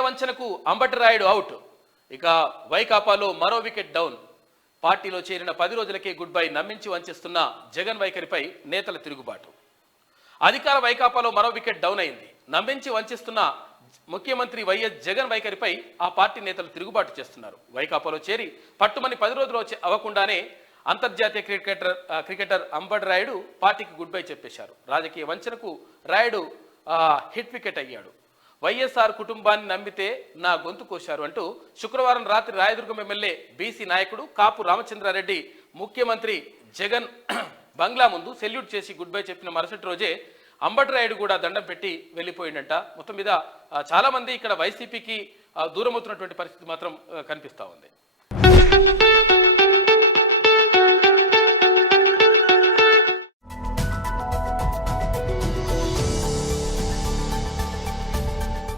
రాజకీయ వంచనకు అంబటి రాయుడు అవుట్. ఇక వైకాపాలో మరో వికెట్ డౌన్. పార్టీలో చేరిన 10 రోజులకే గుడ్ బై నమ్మించి వంచిస్తున్న జగన్ వైఖరిపై నేతల తిరుగుబాటు. అధికార వైకాపాలో మరో వికెట్ డౌన్ అయింది. నమ్మించి వంచిస్తున్న ముఖ్యమంత్రి వైఎస్ జగన్ వైఖరిపై ఆ పార్టీ నేతలు తిరుగుబాటు చేస్తున్నారు. వైకాపాలో చేరి పట్టుమని 10 రోజులు అవ్వకుండానే అంతర్జాతీయ క్రికెటర్ అంబటి రాయుడు పార్టీకి గుడ్ బై చెప్పేశారు. రాజకీయ వంచనకు రాయుడు హిట్ వికెట్ అయ్యాడు. వైఎస్ఆర్ కుటుంబాన్ని నమ్మితే నా గొంతు కోశారు అంటూ శుక్రవారం రాత్రి రాయదుర్గం ఎమ్మెల్యే బీసీ నాయకుడు కాపు రామచంద్రారెడ్డి ముఖ్యమంత్రి జగన్ బంగ్లా ముందు సెల్యూట్ చేసి గుడ్ బై చెప్పిన మరుసటి రోజే అంబటి రాయుడు కూడా దండం పెట్టి వెళ్ళిపోయిందంట. మొత్తం మీద చాలా మంది ఇక్కడ వైసీపీకి దూరమవుతున్నటువంటి పరిస్థితి మాత్రం కనిపిస్తూ ఉంది.